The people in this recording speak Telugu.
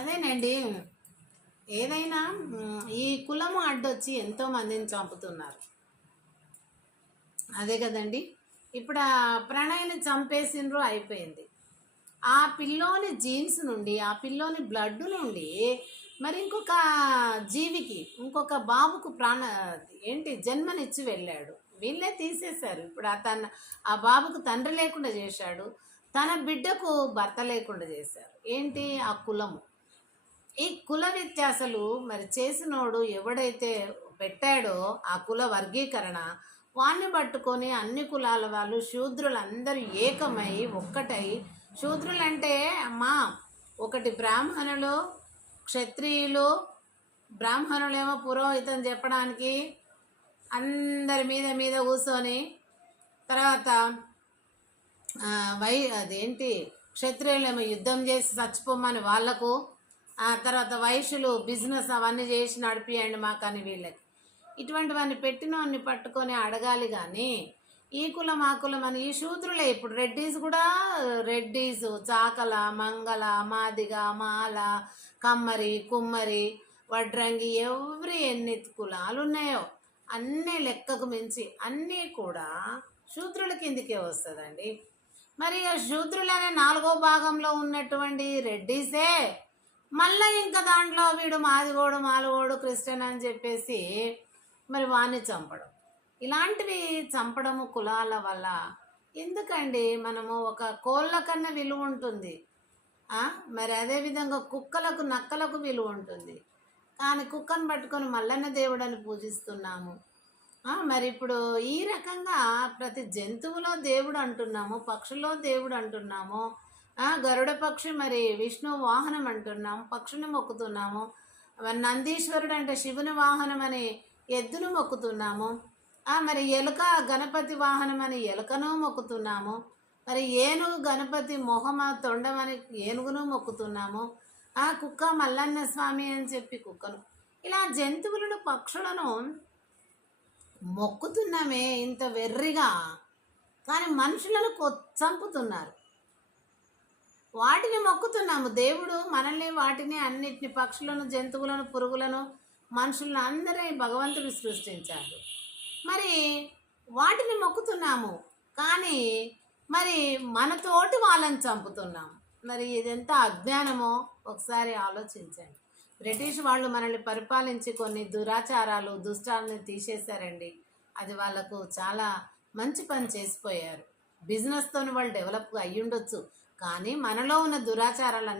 అదేనండి. ఏదైనా ఈ కులము అడ్డొచ్చి ఎంతో మందిని చంపుతున్నారు. అదే కదండి. ఇప్పుడు ఆ ప్రణయ్‌ని చంపేసిండ్రు, అయిపోయింది. ఆ పిల్లోని జీన్స్ నుండి, ఆ పిల్లోని బ్లడ్ నుండి మరి ఇంకొక జీవికి, ఇంకొక బాబుకు జన్మనిచ్చి వెళ్ళాడు. వీళ్ళే తీసేశారు. ఇప్పుడు ఆ బాబుకు తండ్రి లేకుండా చేశాడు. తన బిడ్డకు భర్త లేకుండా చేశారు. ఏంటి? ఆ కులము. ఈ కుల వ్యత్యాసాలు మరి చేసినోడు ఎవడైతే పెట్టాడో ఆ కుల వర్గీకరణ, వాణ్ణి పట్టుకొని అన్ని కులాల వాళ్ళు శూద్రులందరూ ఏకమై ఒక్కటై, శూద్రులంటే అమ్మా ఒకటి బ్రాహ్మణులు, క్షత్రియులు, బ్రాహ్మణులేమో పురోహితం చెప్పడానికి అందరి మీద మీద కూర్చొని, తర్వాత అదేంటి క్షత్రియులేమో యుద్ధం చేసి చచ్చిపోమని వాళ్లకు, ఆ తర్వాత వైశ్యులు బిజినెస్ అవన్నీ చేసి నడిపియండి మాకని వీళ్ళకి. ఇటువంటివన్నీ పెట్టినవన్నీ పట్టుకొని అడగాలి. కానీ ఈ కులం ఆ కులం అని ఈ శూద్రులే. ఇప్పుడు రెడ్డీస్ కూడా, రెడ్డీస్, చాకల, మంగళ, మాదిగ, మాల, కమ్మరి, కుమ్మరి, వడ్రంగి, ఎన్ని కులాలు ఉన్నాయో అన్నీ లెక్కకు మించి అన్నీ కూడా శూద్రుల కిందికే వస్తుందండి. మరి శూద్రులనే 4వ భాగంలో ఉన్నటువంటి రెడ్డీసే మళ్ళీ ఇంకా దాంట్లో వీడు మాదిగోడు, మాలగోడు, క్రిస్టియన్ అని చెప్పేసి మరి వాణ్ణి చంపడం, ఇలాంటివి చంపడము కులాల వల్ల ఎందుకండి? మనము ఒక కోళ్ళ కన్నా విలువ ఉంటుంది, మరి అదేవిధంగా కుక్కలకు, నక్కలకు విలువ ఉంటుంది. కానీ కుక్కను పట్టుకొని మల్లన్న దేవుడని పూజిస్తున్నాము. మరి ఇప్పుడు ఈ రకంగా ప్రతి జంతువులో దేవుడు అంటున్నాము, పక్షుల్లో దేవుడు అంటున్నాము, గరుడ పక్షి మరి విష్ణు వాహనం అంటున్నాము, పక్షుని మొక్కుతున్నాము. నందీశ్వరుడు అంటే శివుని వాహనం అని ఎద్దును మొక్కుతున్నాము. మరి ఎలుక గణపతి వాహనం అని ఎలుకను మొక్కుతున్నాము. మరి ఏనుగు గణపతి మొహమ తొండమని ఏనుగును మొక్కుతున్నాము. కుక్క మల్లన్న స్వామి అని చెప్పి కుక్కను. ఇలా జంతువులను, పక్షులను మొక్కుతున్నామే ఇంత వెర్రిగా. కానీ మనుషులను చంపుతున్నారు. వాటిని మొక్కుతున్నాము. దేవుడు మనల్ని, వాటిని, అన్నిటిని, పక్షులను, జంతువులను, పురుగులను, మనుషులను అందరినీ భగవంతుడు సృష్టించాడు. మరి వాటిని మొక్కుతున్నాము, కానీ మరి మనతోటి వాళ్ళని చంపుతున్నాము. మరి ఇదెంత అజ్ఞానమో ఒకసారి ఆలోచించండి. బ్రిటిష్ వాళ్ళు మనల్ని పరిపాలించి కొన్ని దురాచారాలు, దుష్టాలను తీసేశారండి. అది వాళ్ళకు చాలా మంచి పని చేసిపోయారు. బిజినెస్తో వాళ్ళు డెవలప్ అయ్యి ఉండొచ్చు, కానీ మనలో ఉన్న దురాచారాలన్నీ